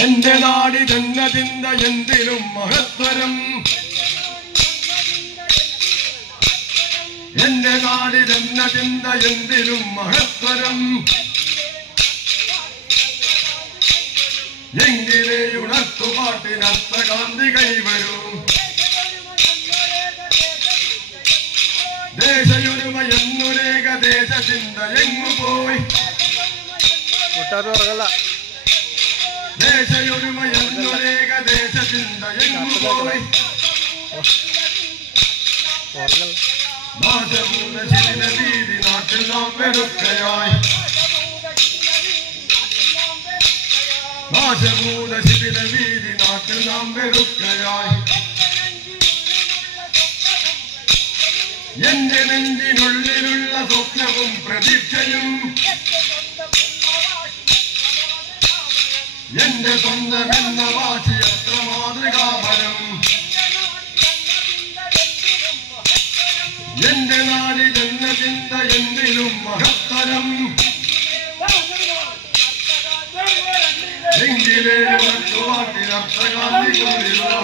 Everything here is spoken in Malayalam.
എന്റെ നാടിതെന്ന ചിന്ത എന്തിലും മഹത്തരം എന്റെ നാടിതെന്ന ചിന്ത എന്തിലും മഹത്തരം എങ്കിലേ ഉണർത്തുപാട്ടിനത്ത കാന്തി കൈവരൂ ദേശയൊരുമ എന്നൊരേക ദേശ ചിന്ത എങ്ങു പോയി ദേശയൊരുമ എന്നൊരേക ദേശ ചിന്ത എങ്ങു പോയി നാശഭൂത ശിഥില വീതി നാട്ടിൽ നാം വെറുക്കയായി നാശഭൂത ശിഥില വീതി നാട്ടിൽ നാം വെറുക്കയായി എന്റെ നെഞ്ചിനുള്ളിലുള്ള സ്വപ്നവും പ്രതീക്ഷയും എന്റെ സ്വന്തമെന്ന വാശി എത്ര മാതൃകാപരം എന്റെ നാടിലെന്ന ചിന്ത എന്തിലും മഹത്തരം എങ്കിലേ ഉണർത്തുവാട്ടിനർത്ഥ കാന്തി കൂടിയോ